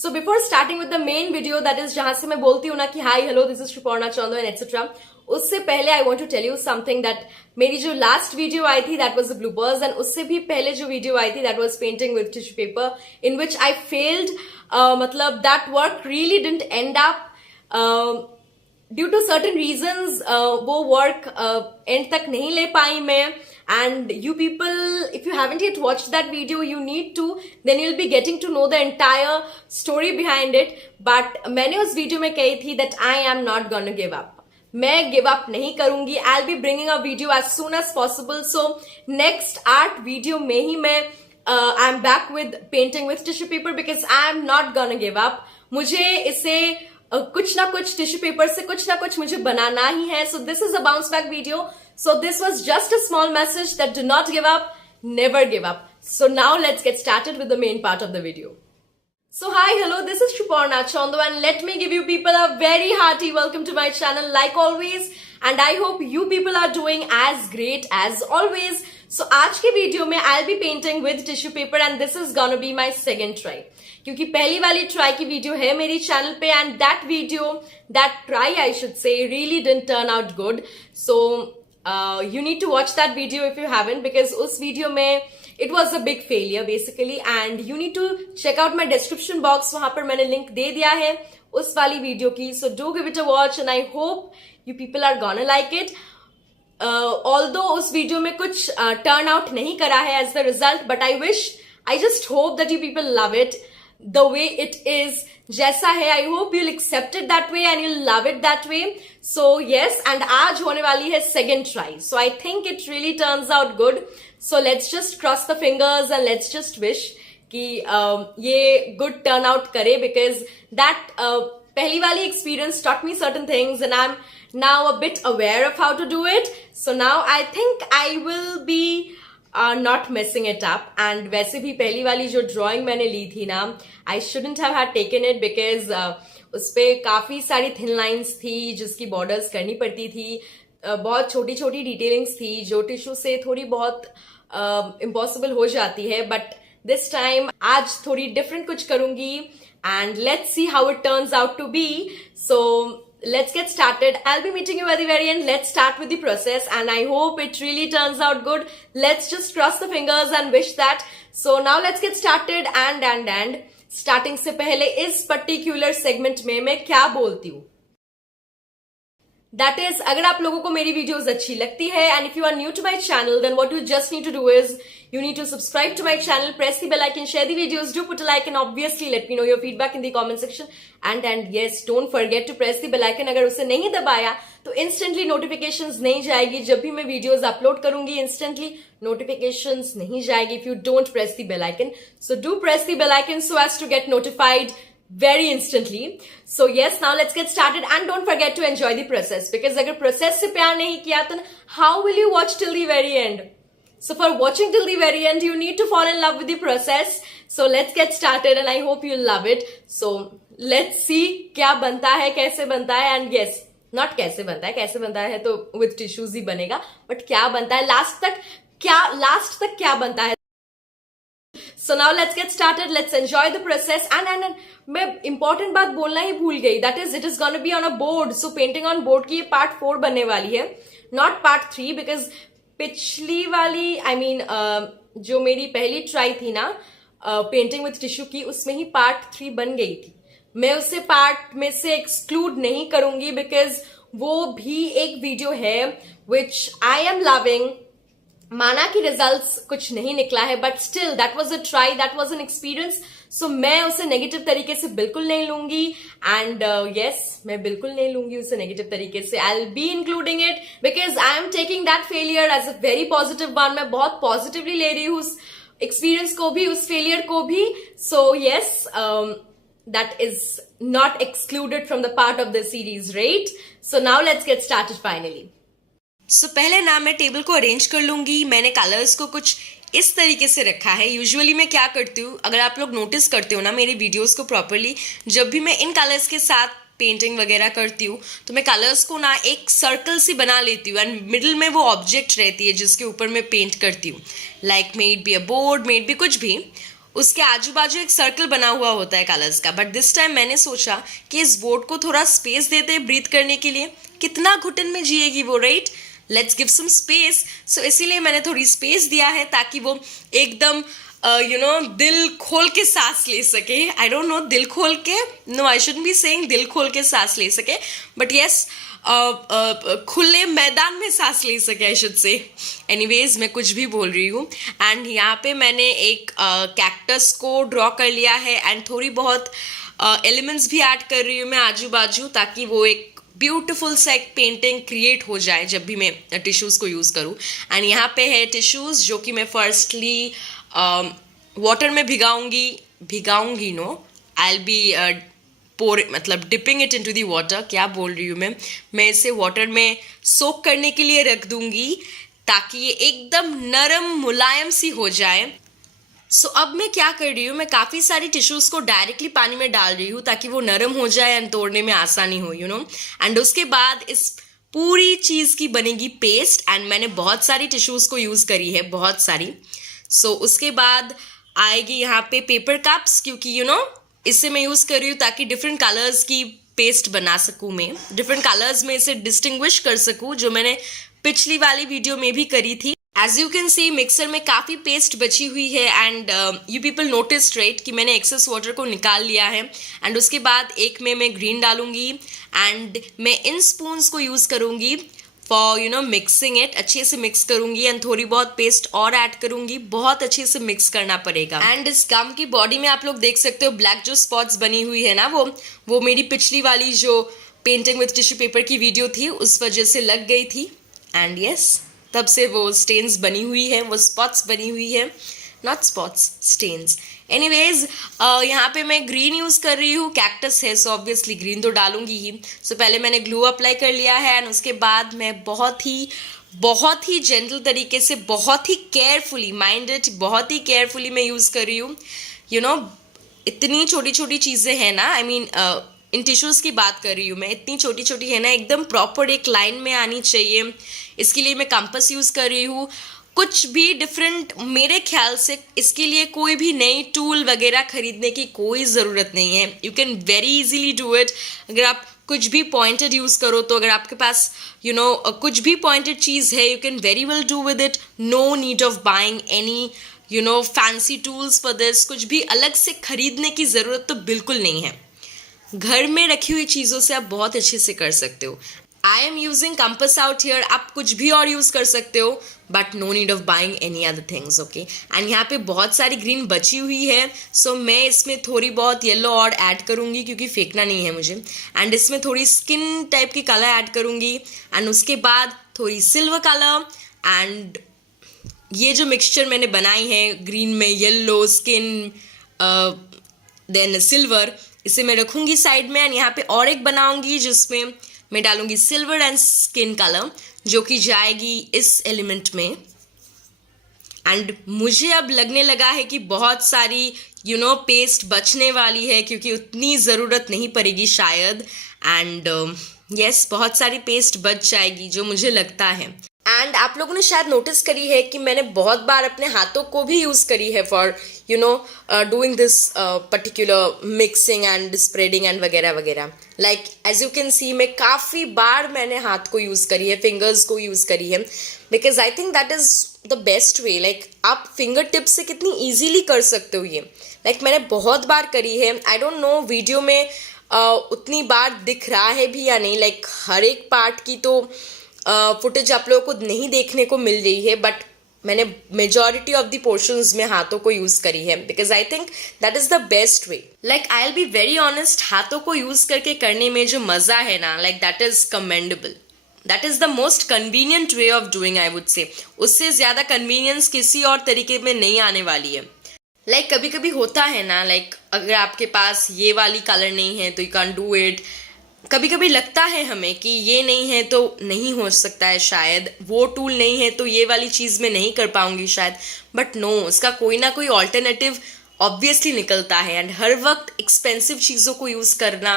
So before starting with the main video, that is जहां से मैं बोलती हूँ ना कि hi hello this is Suparna Chando and etcetera, उससे पहले I want to tell you something that मेरी जो लास्ट वीडियो आई थी that was the bloopers, and उससे भी पहले जो वीडियो आई थी that was painting with tissue paper in which I failed. मतलब that work really didn't end up due to certain reasons. वो वर्क एंड तक नहीं ले पाई मैं. And you people, if you haven't yet watched that video, you need to, then you'll be getting to know the entire story behind it. But मैंने उस video में कही थी that I am not gonna give up. मैं give up नहीं करूंगी. I'll be bringing a video as soon as possible. So next art video में ही मैं I'm back with painting with tissue paper because I am not gonna give up. मुझे इसे कुछ ना कुछ टिश्यू पेपर से कुछ ना कुछ मुझे बनाना ही है. So this is a bounce back video. So this was just a small message that do not give up, never give up. So now let's get started with the main part of the video. So hi, hello, this is Suparna Chando and let me give you people a very hearty welcome to my channel like always. And I hope you people are doing as great as always. So आज के video में I'll be painting with tissue paper and this is gonna be my second try. क्योंकि पहली वाली try की video है मेरी channel पे and that try I should say really didn't turn out good. So you need to watch that video if you haven't, because उस video में it was a big failure basically, and you need to check out my description box. वहां पर मैंने link दे दिया है उस वाली video की. So do give it a watch and I hope you people are gonna like it. Although उस video में कुछ turn out नहीं करा है as the result, but I just hope that you people love it the way it is. जैसा है I hope you'll accept it that way and you'll love it that way. So yes, and आज होने वाली है second try. So I think it really turns out good. So let's just cross the fingers and let's just wish कि ये good turn out करे, because that पहली वाली experience taught me certain things and I'm now a bit aware of how to do it. So now I think I will be not messing it up. And वैसे भी पहली वाली जो drawing मैंने ली थी ना, I shouldn't have had taken it because उस पे काफी सारी थिन लाइंस थी जिसकी बॉर्डर्स करनी पड़ती थी. बहुत छोटी छोटी डिटेलिंग्स थी जो टिश्यू से थोड़ी बहुत इम्पॉसिबल हो जाती है. बट दिस टाइम आज थोड़ी डिफरेंट कुछ करूंगी and let's see how it turns out to be. So let's get started. I'll be meeting you at the very end. Let's start with the process and I hope it really turns out good. Let's just cross the fingers and wish that. So now let's get started and starting से पहले इस particular segment में मैं क्या बोलती हूँ, that is, अगर आप लोगों को मेरी वीडियोस अच्छी लगती है and if you are new to my channel, then what you just need to do is you need to subscribe to my channel, press the bell icon, share the videos, do put a like and obviously let me know your feedback in the comment section. And yes, don't forget to press the bell icon. अगर उसे नहीं दबाया तो instantly notifications नहीं जाएगी. जब भी मैं वीडियोस अपलोड करूंगी instantly notifications नहीं जाएगी if you don't press the bell icon. So do press the bell icon so as to get notified very instantly. So yes, now let's get started and don't forget to enjoy the process, because अगर process से प्यार नहीं किया तो how will you watch till the very end? So for watching till the very end, you need to fall in love with the process. So let's get started and I hope you'll love it. So let's see क्या बनता है, कैसे बनता है. And yes, not कैसे बनता है तो with tissues ही बनेगा, but क्या बनता है लास्ट तक क्या बनता है. So now let's get started. Let's enjoy the process. And मैं important बात बोलना ही भूल गई. That is, it is gonna be on a board. So painting on board की ये part 4 बनने वाली है, not part 3, because पिछली वाली जो मेरी पहली ट्राई थी ना पेंटिंग विथ टिश्यू की, उसमें ही पार्ट 3 बन गई थी. मैं उसे पार्ट में से एक्सक्लूड नहीं करूंगी बिकॉज वो भी एक वीडियो है विच आई एम लविंग. माना कि रिजल्ट्स कुछ नहीं निकला है, but still that was a try, that was an experience. So मैं उसे नेगेटिव तरीके से बिल्कुल नहीं लूंगी. एंड यस, मैं बिल्कुल नहीं लूंगी उसे नेगेटिव तरीके से. I will be including it because I am taking that failure as a very positive one. मैं बहुत पॉजिटिवली ले रही हूँ उस एक्सपीरियंस को भी, उस फेलियर को भी. So yes, that is not excluded from the part of the series, right? So now let's get started finally. So पहले ना मैं टेबल को अरेंज कर लूंगी. मैंने कलर्स को कुछ इस तरीके से रखा है. यूजुअली मैं क्या करती हूँ, अगर आप लोग नोटिस करते हो ना मेरी वीडियोस को प्रॉपरली, जब भी मैं इन कलर्स के साथ पेंटिंग वगैरह करती हूँ तो मैं कलर्स को ना एक सर्कल सी बना लेती हूँ एंड मिडिल में वो ऑब्जेक्ट रहती है जिसके ऊपर मैं पेंट करती हूँ. Like may it be a board, may it be कुछ भी. उसके आजू बाजू एक सर्कल बना हुआ होता है कलर्स का, बट दिस टाइम मैंने सोचा कि इस बोट को थोड़ा स्पेस देते हैं ब्रीथ करने के लिए. कितना घुटन में जिएगी वो, right? Let's give some space. So इसीलिए मैंने थोड़ी स्पेस दिया है ताकि वो एकदम दिल खोल के सांस ले सके. आई डोंट नो, दिल खोल के, no I shouldn't be saying दिल खोल के सांस ले सके, बट यस खुले मैदान में सांस ले सके, आई शुड से. एनीवेज, मैं कुछ भी बोल रही हूँ. एंड यहाँ पे मैंने एक कैक्टस को ड्रॉ कर लिया है एंड थोड़ी बहुत एलिमेंट्स भी ऐड कर रही हूँ मैं आजू बाजू, ताकि वो एक ब्यूटिफुल सा एक पेंटिंग क्रिएट हो जाए जब भी मैं टिश्यूज़ को यूज़ करूँ. एंड यहाँ पे है टिश्यूज़ जो कि मैं फर्स्टली वाटर में भिगाऊंगी नो, आई विल बी मतलब dipping it into the water. क्या बोल रही हूँ मैं इसे वाटर में सोक करने के लिए रख दूंगी ताकि ये एकदम नरम मुलायम सी हो जाए. सो अब मैं क्या कर रही हूँ, मैं काफ़ी सारी टिश्यूज़ को डायरेक्टली पानी में डाल रही हूँ ताकि वो नरम हो जाए एंड तोड़ने में आसानी हो, एंड उसके बाद इस पूरी चीज़ की बनेगी पेस्ट. एंड मैंने बहुत सारी टिश्यूज़ को यूज़ करी है, बहुत सारी. सो उसके बाद आएगी यहाँ पे पेपर कप्स, क्योंकि इससे मैं यूज़ कर रही हूँ ताकि डिफरेंट कलर्स की पेस्ट बना सकूँ मैं, डिफरेंट कलर्स में इसे डिस्टिंग्विश कर सकूँ, जो मैंने पिछली वाली वीडियो में भी करी थी. As you can see mixer में काफ़ी पेस्ट बची हुई है and you people notice right कि मैंने एक्सेस वाटर को निकाल लिया है. एंड उसके बाद एक में मैं ग्रीन डालूंगी एंड मैं इन स्पून्स को यूज़ करूँगी फॉर मिक्सिंग इट. अच्छे से मिक्स करूंगी एंड थोड़ी बहुत पेस्ट और ऐड करूंगी. बहुत अच्छे से मिक्स करना पड़ेगा. एंड इस गम की बॉडी में आप लोग देख सकते हो ब्लैक जो स्पॉट्स बनी हुई है ना, वो मेरी पिछली वाली जो पेंटिंग विथ टिश्यू पेपर की वीडियो थी उस वजह से लग गई थी. एंड यस, तब से वो स्टेन्स बनी हुई है, वो स्पॉट्स बनी हुई है, नॉट स्पॉट्स, स्टेन्स. एनीवेज, यहाँ पे मैं ग्रीन यूज़ कर रही हूँ, कैक्टस है सो ऑब्वियसली ग्रीन तो डालूंगी ही. सो पहले मैंने ग्लू अप्लाई कर लिया है एंड उसके बाद मैं बहुत ही जेंटल तरीके से, बहुत ही केयरफुली, माइंडेड, बहुत ही केयरफुली मैं यूज़ कर रही हूँ. इतनी छोटी छोटी चीज़ें हैं ना, आई मीन इन टिश्यूज़ की बात कर रही हूँ मैं, इतनी छोटी छोटी है ना, एकदम प्रॉपर एक लाइन में आनी चाहिए. इसके लिए मैं कंपास यूज़ कर रही हूँ. कुछ भी डिफरेंट मेरे ख्याल से इसके लिए कोई भी नई टूल वगैरह खरीदने की कोई ज़रूरत नहीं है. You can very easily do it. अगर आप कुछ भी पॉइंटेड यूज़ करो तो, अगर आपके पास कुछ भी पॉइंटेड चीज़ है, you can very well do with it. No need of buying any fancy tools for this. कुछ भी अलग से खरीदने की ज़रूरत तो बिल्कुल नहीं है. घर में रखी हुई चीज़ों से आप बहुत अच्छे से कर सकते हो. I am using compass out here. आप कुछ भी और यूज़ कर सकते हो, but no need of buying any other things, okay. And यहाँ पे बहुत सारी ग्रीन बची हुई है, सो मैं इसमें थोड़ी बहुत येलो और ऐड करूँगी क्योंकि फेंकना नहीं है मुझे. एंड इसमें थोड़ी स्किन टाइप की कलर ऐड करूँगी एंड उसके बाद थोड़ी सिल्वर कलर. एंड ये जो मिक्सचर मैंने बनाई है ग्रीन में येलो स्किन देन सिल्वर, इसे मैं रखूँगी साइड में. एंड यहाँ पे और एक बनाऊँगी जिसमें मैं डालूंगी सिल्वर एंड स्किन कलर, जो कि जाएगी इस एलिमेंट में. एंड मुझे अब लगने लगा है कि बहुत सारी पेस्ट बचने वाली है, क्योंकि उतनी ज़रूरत नहीं पड़ेगी शायद. एंड यस, बहुत सारी पेस्ट बच जाएगी जो मुझे लगता है. एंड आप लोगों ने शायद नोटिस करी है कि मैंने बहुत बार अपने हाथों को भी यूज़ करी है for doing this particular mixing and spreading and वगैरह वगैरह. Like as you can see, मैं काफ़ी बार मैंने हाथ को यूज़ करी है, फिंगर्स को यूज़ करी है, because I think that is the best way. Like आप फिंगर टिप्स से कितनी ईजीली कर सकते हो ये. लाइक मैंने बहुत बार करी है. आई डोंट नो वीडियो में उतनी बार दिख रहा है भी या नहीं. लाइक हर एक पार्ट की तो फुटेज आप लोगों को नहीं देखने को मिल रही है, बट मैंने मेजॉरिटी ऑफ द पोर्शंस में हाथों को यूज़ करी है, because I think that is the best way. Like I will be very honest, हाथों को यूज़ करके करने में जो मज़ा है ना, like that is commendable. That is the most convenient way of doing, I would से. उससे ज़्यादा कन्वीनियंस किसी और तरीके में नहीं आने वाली है. लाइक कभी कभी होता है ना, लाइक अगर आपके पास ये वाली कलर नहीं है तो यू कैन डू इट. कभी कभी लगता है हमें कि ये नहीं है तो नहीं हो सकता है शायद, वो टूल नहीं है तो ये वाली चीज़ मैं नहीं कर पाऊंगी शायद. बट नो, उसका कोई ना कोई ऑल्टरनेटिव ऑब्वियसली निकलता है. एंड हर वक्त एक्सपेंसिव चीज़ों को यूज़ करना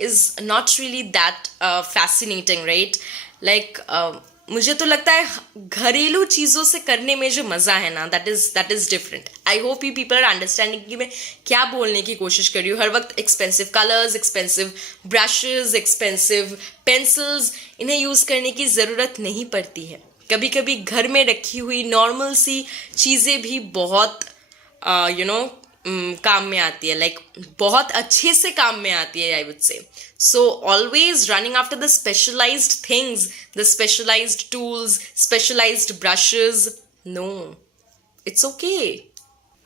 is not really that fascinating, right. Like मुझे तो लगता है घरेलू चीजों से करने में जो मजा है ना, that is different. I hope you people are understanding कि मैं क्या बोलने की कोशिश कर रही हूँ. हर वक्त expensive colours, expensive brushes, expensive pencils, इन्हें यूज करने की जरूरत नहीं पड़ती है. कभी कभी घर में रखी हुई नॉर्मल सी चीजें भी बहुत काम में आती है, लाइक बहुत अच्छे से काम में आती है, I would say. So always running after the specialized things, the specialized tools, specialized brushes, no, it's okay.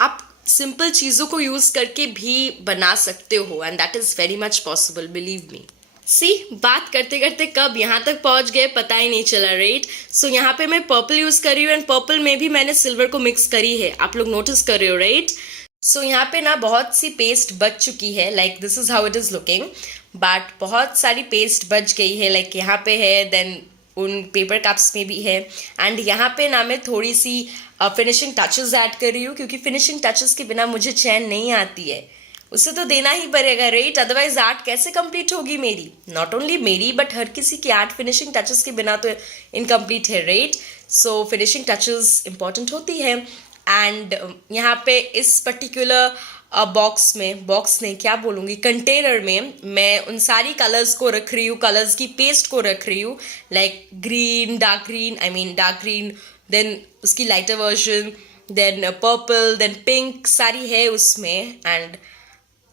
आप सिंपल चीजों को यूज करके भी बना सकते हो, and that is very much possible, believe me. See, बात करते करते कब यहाँ तक पहुंच गए पता ही नहीं चला, राइट. सो यहाँ पे मैं पर्पल यूज कर रही हूँ, एंड पर्पल में भी मैंने सिल्वर को मिक्स करी है, आप लोग नोटिस कर रहे हो, राइट. सो यहाँ पे ना बहुत सी पेस्ट बच चुकी है, like this is how it is looking. But बहुत सारी पेस्ट बच गई है, लाइक यहाँ पे है, देन उन पेपर कप्स में भी है, एंड यहाँ पे ना मैं थोड़ी सी फिनिशिंग टचेस ऐड कर रही हूँ, क्योंकि फिनिशिंग टचेस के बिना मुझे चैन नहीं आती है. उसे तो देना ही पड़ेगा, राइट, अदरवाइज आर्ट कैसे कंप्लीट होगी मेरी. नॉट ओनली मेरी बट हर किसी की आर्ट फिनिशिंग टचेस के बिना तो इनकम्प्लीट है, राइट. सो फिनिशिंग टचेस इंपॉर्टेंट होती है. एंड यहाँ पे इस पर्टिकुलर बॉक्स ने क्या बोलूँगी, कंटेनर में मैं उन सारी कलर्स को रख रही हूँ, कलर्स की पेस्ट को रख रही हूँ, like green, dark green, then उसकी lighter version, then purple, then pink, सारी है उसमें. एंड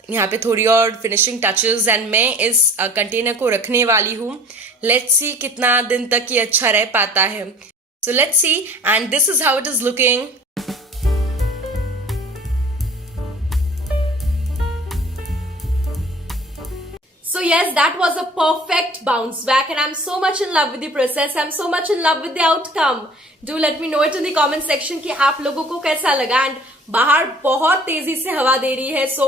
यहाँ पे थोड़ी और फिनिशिंग टचेस, एंड मैं इस कंटेनर को रखने वाली हूँ. लेट्स सी कितना दिन तक ये अच्छा रह पाता है. So let's see, and this is how it is looking. So yes, that was a perfect bounce back, and I'm so much in love with the process. I'm so much in love with the outcome. Do let me know it in the comment section कि आप लोगों को कैसा लगा. And बाहर बहुत तेजी से हवा दे रही है, so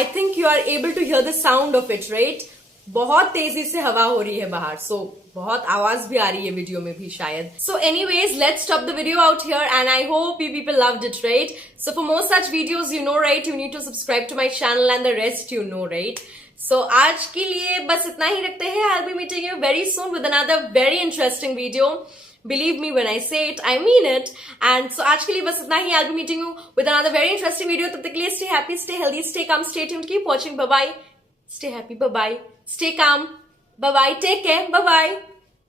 I think you are able to hear the sound of it, right? बहुत तेजी से हवा हो रही है बाहर, so बहुत आवाज भी आ रही है वीडियो में भी शायद. So anyways, let's stop the video out here, and I hope you people loved it, right? So for more such videos, you know, right, you need to subscribe to my channel, and the rest you know, right? So आज के लिए बस इतना ही रखते हैं. I'll be meeting you very soon with another very interesting video. Believe me when I say it, I mean it. And so आज के लिए बस इतना ही. I'll be meeting you with another very interesting video. तब तक के लिए stay happy, stay healthy, stay calm, stay tuned, keep watching. Bye bye. Stay happy. Bye bye. Stay calm. Bye bye. Take care. Bye bye.